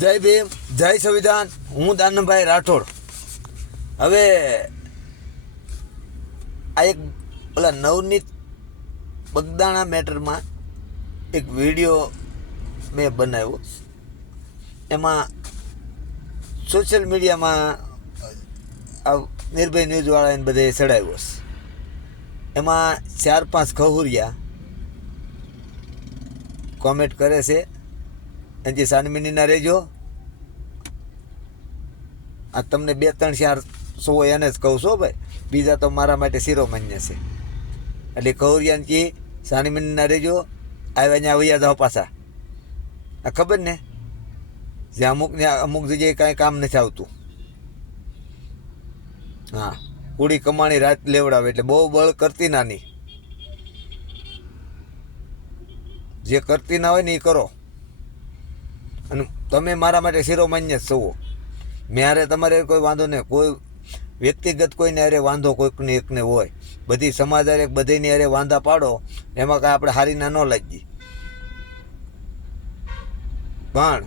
જય ભીમ, જય સંવિધાન. હું દાનભાઈ રાઠોડ. હવે આ એક ઓલા નવનીત બગદાણા મેટરમાં એક વીડિયો મેં બનાવ્યો. એમાં સોશિયલ મીડિયામાં આ નિર્ભય ન્યૂઝવાળાને બધે ચડાવ્યો છે. એમાં ચાર પાંચ ખહુરિયા કોમેન્ટ કરે છે. એનજી સાનમિનીના રહેજો. આ તમને બે ત્રણ ચાર સો એને જ કહું છું ભાઈ. બીજા તો મારા માટે શિરોમાન્ય છે. એટલે કૌરિયાનજી સાનમિનીના રહેજો. આવ્યા ત્યાં વૈયા જાઓ પાછા. આ ખબર ને? જે અમુક ને અમુક જગ્યાએ કાંઈ કામ નથી આવતું. હા, કુડી કમાણી રાત લેવડાવે એટલે બહુ બળ કરતી નાની. જે કરતી ના હોય ને એ કરો. અને તમે મારા માટે શિરોમાન્ય જ છો. મેં હારે તમારે કોઈ વાંધો નહીં. કોઈ વ્યક્તિગત કોઈને અરે વાંધો કોઈકને એકને હોય. બધી સમાજ અરે બધીની અરે વાંધા પાડો, એમાં કાંઈ આપણે હારીના ન લાગીએ. પણ,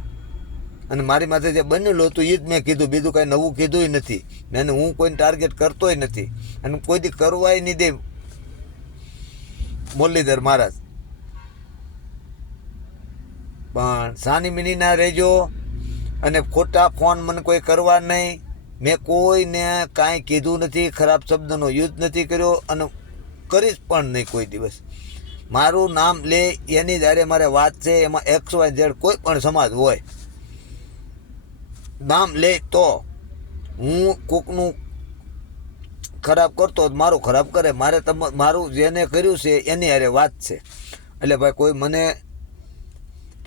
અને મારી માથે જે બનેલું હતું એ જ મેં કીધું. બીજું કાંઈ નવું કીધું નથી. અને હું કોઈને ટાર્ગેટ કરતોય નથી. અને કોઈ દી કરવાય નહીં દે. મુરલીધર મહારાજ. પણ સાની મિનીના રહેજો અને ખોટા ફોન મને કોઈ કરવા નહીં. મેં કોઈને કાંઈ કીધું નથી, ખરાબ શબ્દનો યુઝ નથી કર્યો અને કરીશ પણ નહીં કોઈ દિવસ. મારું નામ લે, એની જ્યારે મારે વાત છે, એમાં એક્સ વાય ઝેડ કોઈ પણ સમાજ હોય, નામ લે તો હું કોકનું ખરાબ કરતો મારું ખરાબ કરે. મારે તમ, મારું જેને કર્યું છે, એની હારે વાત છે. એટલે ભાઈ કોઈ મને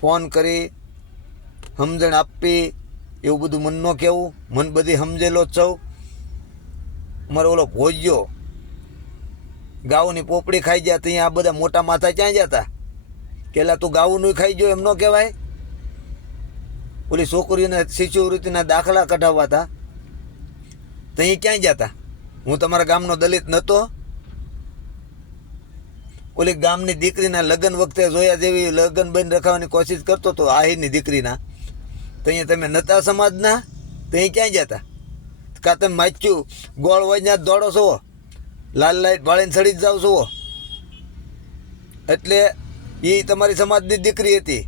ફોન કરી, સમજણ આપવી એવું બધું મન ન કહેવું. મન બધી સમજેલો જ સૌ મારો ઓલો ભોજ્યો ગાઉની પોપડી ખાઈ ગયા ત્યાં આ બધા મોટા માથા ક્યાં જતા કેલા તું ગાઉનું ખાઈ ગયો એમ ન કહેવાય? ઓલી છોકરીઓને શિષ્યવૃત્તિના દાખલા કઢાવવા હતા ત્યાં ક્યાં જતા હું તમારા ગામનો દલિત નહોતો ઓલી ગામની દીકરીના લગ્ન વખતે જોયા જેવી લગ્ન બંધ રખાવાની કોશિશ કરતો હતો આહીની દીકરીના. તો અહીંયા તમે નતા સમાજના? તો અહીં ક્યાં જતા? કાં તમે માચ્યું ગોળ વજના દોડો છો? લાલ લાઈટ બાળીને સડી જ જાઓ છો? એટલે એ તમારી સમાજની દીકરી હતી.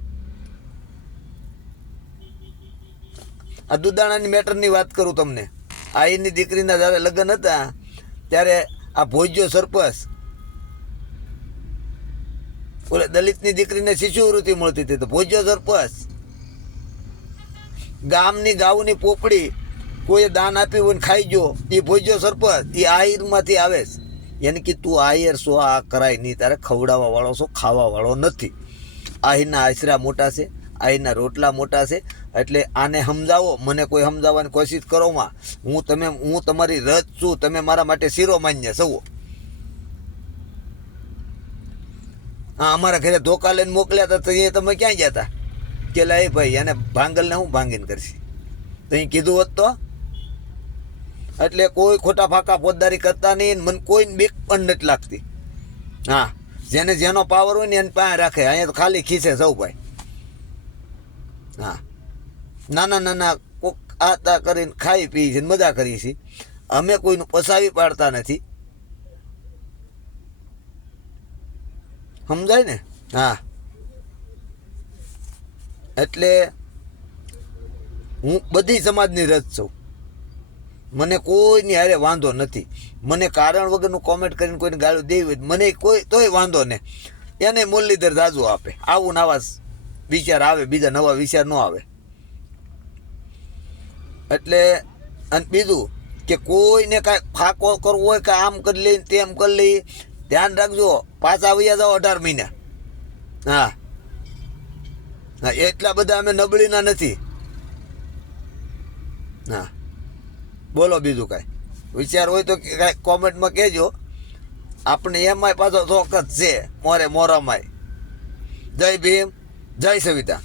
આ દુદાણાની મેટરની વાત કરું તમને. આહીની દીકરીના જ્યારે લગ્ન હતા, ત્યારે આ ભોજ્યો સરપંચ ઓલે દલિતની દીકરીને શિષ્યવૃત્તિ મળતી હતી તો ભોજ્યો સરપસ. ગામની ગાઉની પોપડી કોઈએ દાન આપ્યું હોય ને ખાઈ ગયો, એ ભોજ્યો સરપસ, એ આહિરમાંથી આવે છે. યાની કે તું આહિર છો, આ કરાય નહીં, તારે ખવડાવવા વાળો છો ખાવા વાળો નથી. આહિરના આશરા મોટા છે, આહિરના રોટલા મોટા છે, એટલે આને સમજાવો, મને કોઈ સમજાવવાની કોશિશ કરોમાં હું તમે, હું તમારી રજ છું, તમે મારા માટે શિરોમાન્ય સૌ હા, અમારા ઘરે ધોકા લઈને મોકલ્યા હતા તો એ તમે ક્યાં ગયા હતા કે લા એ ભાઈ એને ભાંગલને હું ભાંગીને કરશે? તો અહીં કીધું હોત તો? એટલે કોઈ ખોટા ફાકા ફોજદારી કરતા નહીં મને કોઈને બીક પણ નથી લાગતી. હા, જેને જેનો પાવર હોય ને એને પાસે રાખે. અહીંયા તો ખાલી ખીસે સૌ ભાઈ. હા. નાના નાના કોક આ તા કરીને ખાઈ પી છે મજા કરીએ છીએ. અમે કોઈનું પસાવી પાડતા નથી. સમજાય ને? હા. એટલે હું બધી સમાજની રજ છું. મને કોઈની હારે વાંધો નથી. મને કારણ વગરનું કોમેન્ટ કરીને કોઈને ગાળું દેવી હોય મને કોઈ, તોય વાંધો ને. એને મુરલીધર દાજુ આપે. આવું નવા વિચાર આવે, બીજા નવા વિચાર ન આવે. એટલે, અને બીજું કે કોઈને કાંઈ ફાકો કરવો હોય કે આમ કરી લઈ તેમ કરી લઈ ધ્યાન રાખજો. પાછા આવ્યા જાઓ અઢાર મહિના. હા. હા, એટલા બધા અમે નબળીના નથી. હા. બોલો બીજું કાંઈ. વિચાર હોય તો કાંઈ કોમેન્ટમાં કહેજો. આપણે એમાંય પાછો શોખ છે. મોરે મોરામાંય. જય ભીમ, જય સવિતા.